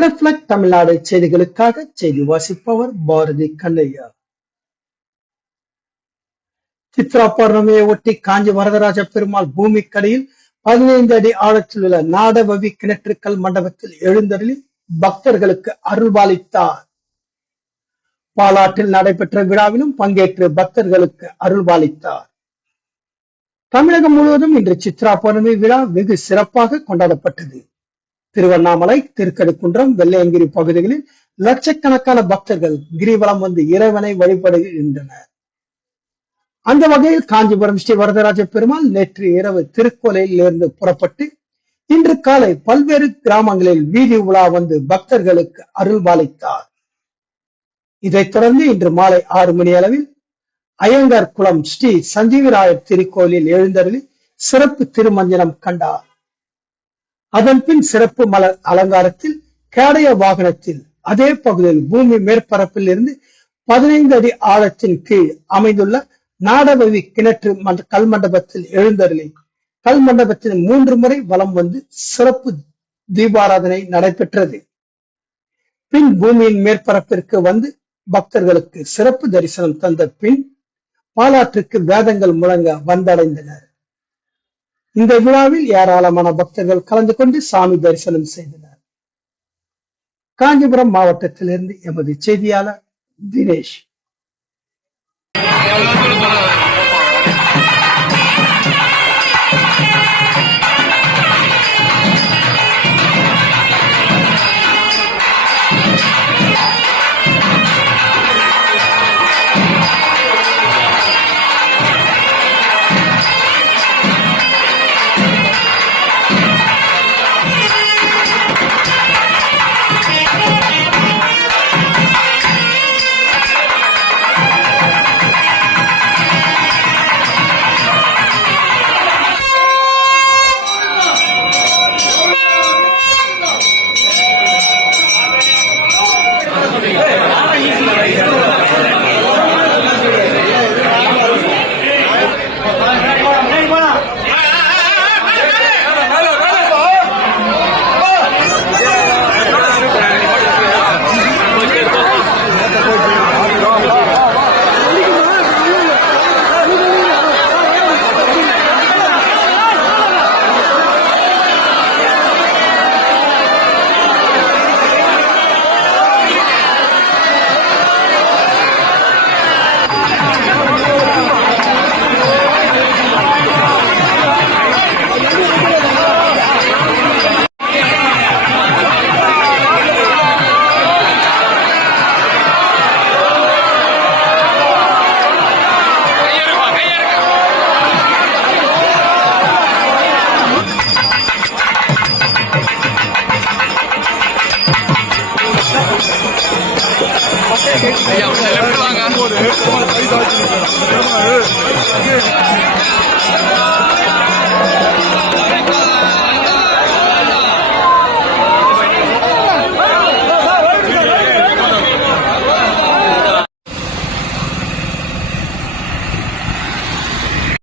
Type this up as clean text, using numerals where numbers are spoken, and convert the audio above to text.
Reflect Tamil Nadu செய்திகளுக்காக செய்தி வாசிப்பவர் பாரதி கண்ணையா. சித்ரா பௌர்ணமியை ஒட்டி காஞ்சி வரதராஜ பெருமாள் பூமிக்கடியில் 15 அடி ஆழத்தில் உள்ள நாடவவி கிணற்றுக்கல் மண்டபத்தில் எழுந்தருளி பக்தர்களுக்கு அருள்பாலித்தார். பாலாற்றில் நடைபெற்ற விழாவிலும் பங்கேற்று பக்தர்களுக்கு அருள்பாலித்தார். தமிழகம் முழுவதும் இன்று சித்ரா பௌர்ணமி விழா வெகு சிறப்பாக கொண்டாடப்பட்டது. திருவண்ணாமலை, திருக்கடுக்குன்றம், வெள்ளையங்கிரி பகுதிகளில் லட்சக்கணக்கான பக்தர்கள் கிரிவலம் வந்து இறைவனை வழிபடுகின்றனர். அந்த வகையில் காஞ்சிபுரம் ஸ்ரீ வரதராஜ பெருமாள் நேற்று இரவு திருக்கோலையில் இருந்து புறப்பட்டு இன்று காலை பல்வேறு கிராமங்களில் வீதி உலா வந்து பக்தர்களுக்கு அருள்பாலித்தார். இதைத் தொடர்ந்து இன்று மாலை 6 மணி அளவில் ஐயங்கார் குளம் ஸ்ரீ சஞ்சீவிராயர் திருக்கோயிலில் எழுந்தருளி சிறப்பு திருமஞ்சனம் கண்டார். அதன் பின் சிறப்பு மலர் அலங்காரத்தில் கேடய வாகனத்தில் அதே பகுதியில் பூமி மேற்பரப்பில் இருந்து 15 அடி ஆழத்தின் கீழ் அமைந்துள்ள நாடவவி கிணற்று கல் மண்டபத்தில் எழுந்தருளி கல் மண்டபத்தில் 3 முறை வலம் வந்து சிறப்பு தீபாராதனை நடைபெற்றது. பின் பூமியின் மேற்பரப்பிற்கு வந்து பக்தர்களுக்கு சிறப்பு தரிசனம் தந்த பின் பாலாற்றுக்கு வேதங்கள் முழங்க வந்தடைந்தனர். இந்த விழாவில் ஏராளமான பக்தர்கள் கலந்து கொண்டு சாமி தரிசனம் செய்தனர். காஞ்சிபுரம் மாவட்டத்திலிருந்து எமது செய்தியாளர் தினேஷ். ஐயா கொஞ்சம் லெஃப்ட் வாங்க.